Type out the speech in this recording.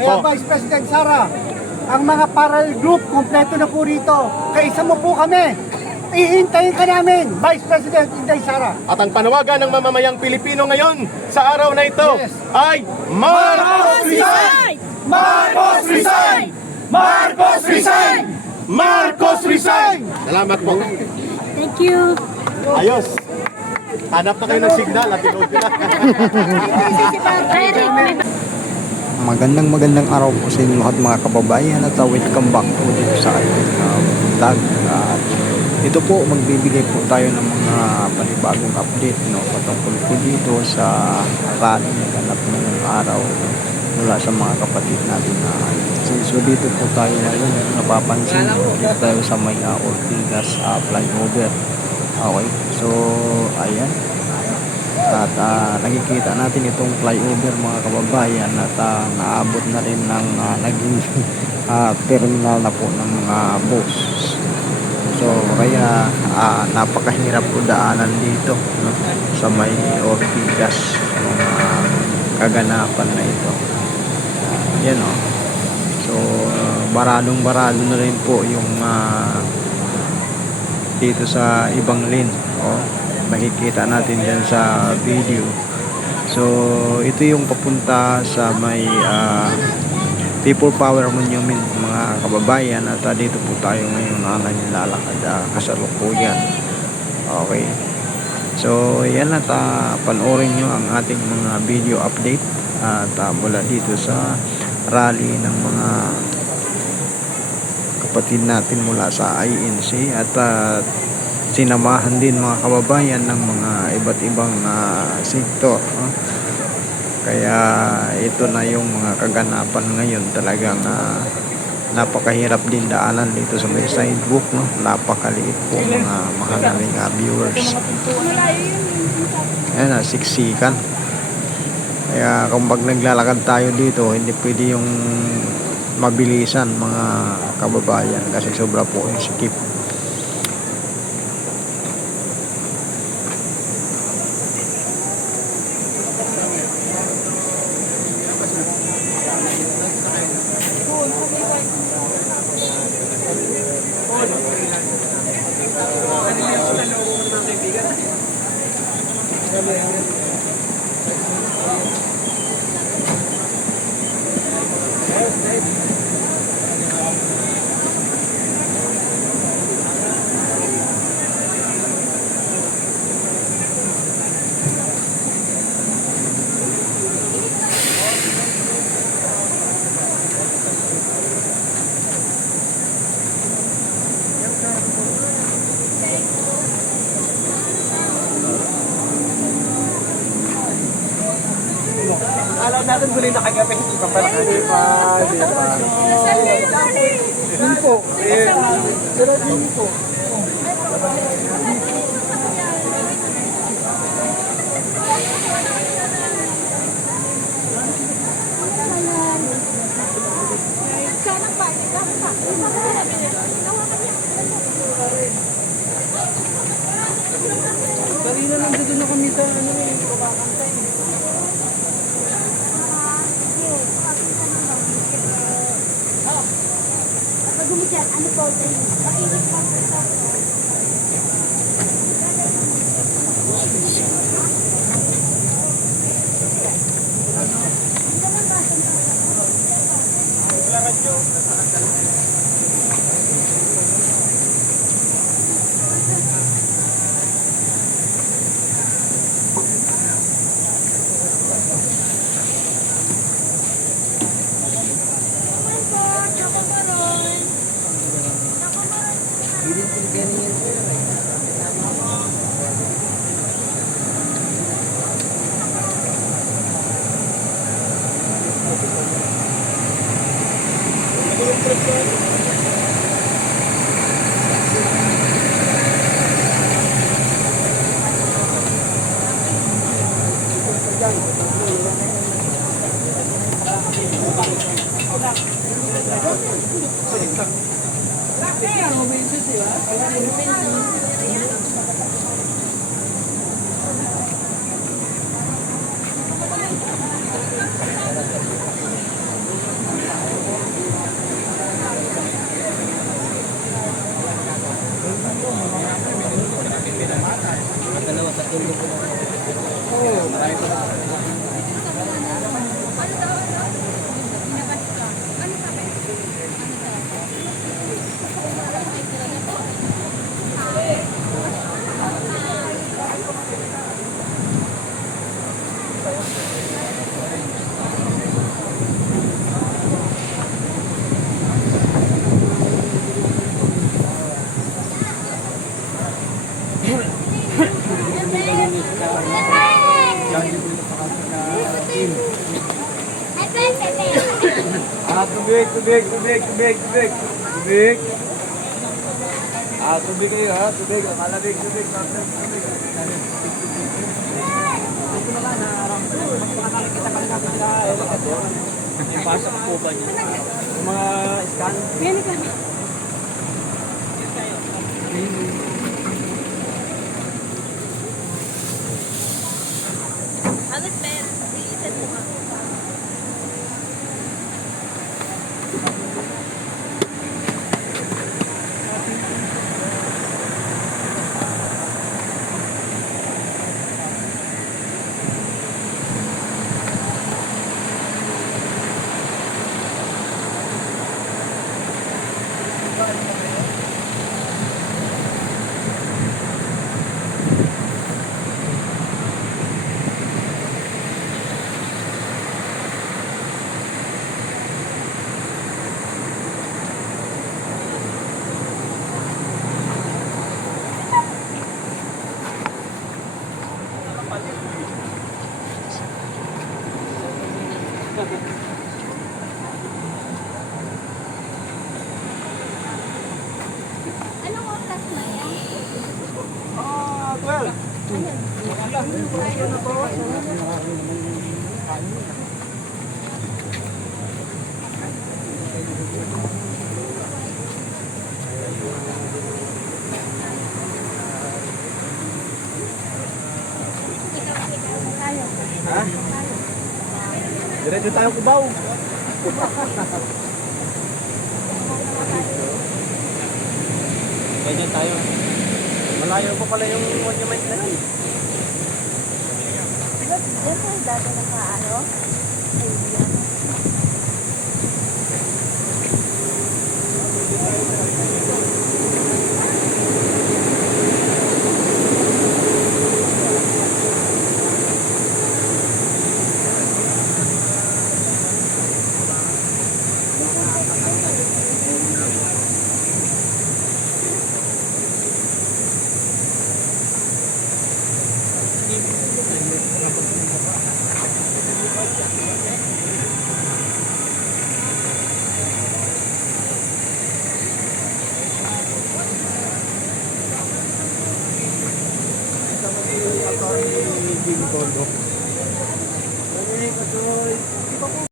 Kaya Vice President Sara, ang mga parallel group, kompleto na po rito. Kaisa mo po kami. Ihintayin ka namin, Vice President Inday Sara. At ang panawagan ng mamamayang Pilipino ngayon sa araw na ito ay Marcos Resign! Marcos Resign! Marcos Resign! Marcos Resign! Salamat po. Thank you. Ayos. Hanap na kayo ng signal at tinood ko na. Magandang araw po sa inyo lahat mga kababayan at welcome back po dito sa ating vlog. Ito po, magbibigay po tayo ng mga panibagong update patungkol po dito sa rally na ganap ngayong araw mula sa mga kapatid natin na so dito po tayo ngayon, napapansin dito tayo sa may Ortigas flyover. Okay, so ayan, at nakikita natin itong flyover mga kababayan at naabot na rin ng naging terminal na po ng mga bus. So kaya napakahirap po daanan dito sa may Ortigas kaganapan na ito. Yan o. So baradong-barado na rin po yung dito sa ibang lane. Makikita natin dyan sa video. So ito yung papunta sa may People Power Monument mga kababayan, at dito po tayo ngayon na nilalakad kasalukuyan. Okay, so yan, at panoorin nyo ang ating mga video update at mula dito sa rally ng mga kapatid natin mula sa INC, at sinamahan din mga kababayan ng mga iba't ibang sektor. Kaya ito na yung mga kaganapan ngayon. Talagang napakahirap din daanan dito sa may sidewalk, napakaliit po mga mahal naming viewers. Ayan, siksikan. Kaya kung pag naglalakad tayo dito, hindi pwede yung mabilisan mga kababayan kasi sobra po yung sikip. Alam natin tuloy na kagabi, hindi pa pala. Di ba? Din po. Sila din po. Kanina nandito na kami sa kumakantay. Ano po? Pakinig pa po. Tubig. Tubig kayo ha, tubig. Malamig, tubig. Dito na lang, mas makakakita ka na sa elevator. Yung pasok po ba niya? Yung mga scan. Halos Ben, bilisan mo nga. Anong oras na yan? 12. Kaya. Ha? Diretso tayo Cubao. Ganyan tayo. Malayo pa pala yung monument na yun. Diyan tayo dati naka-ano? Attorney Jing Tondo.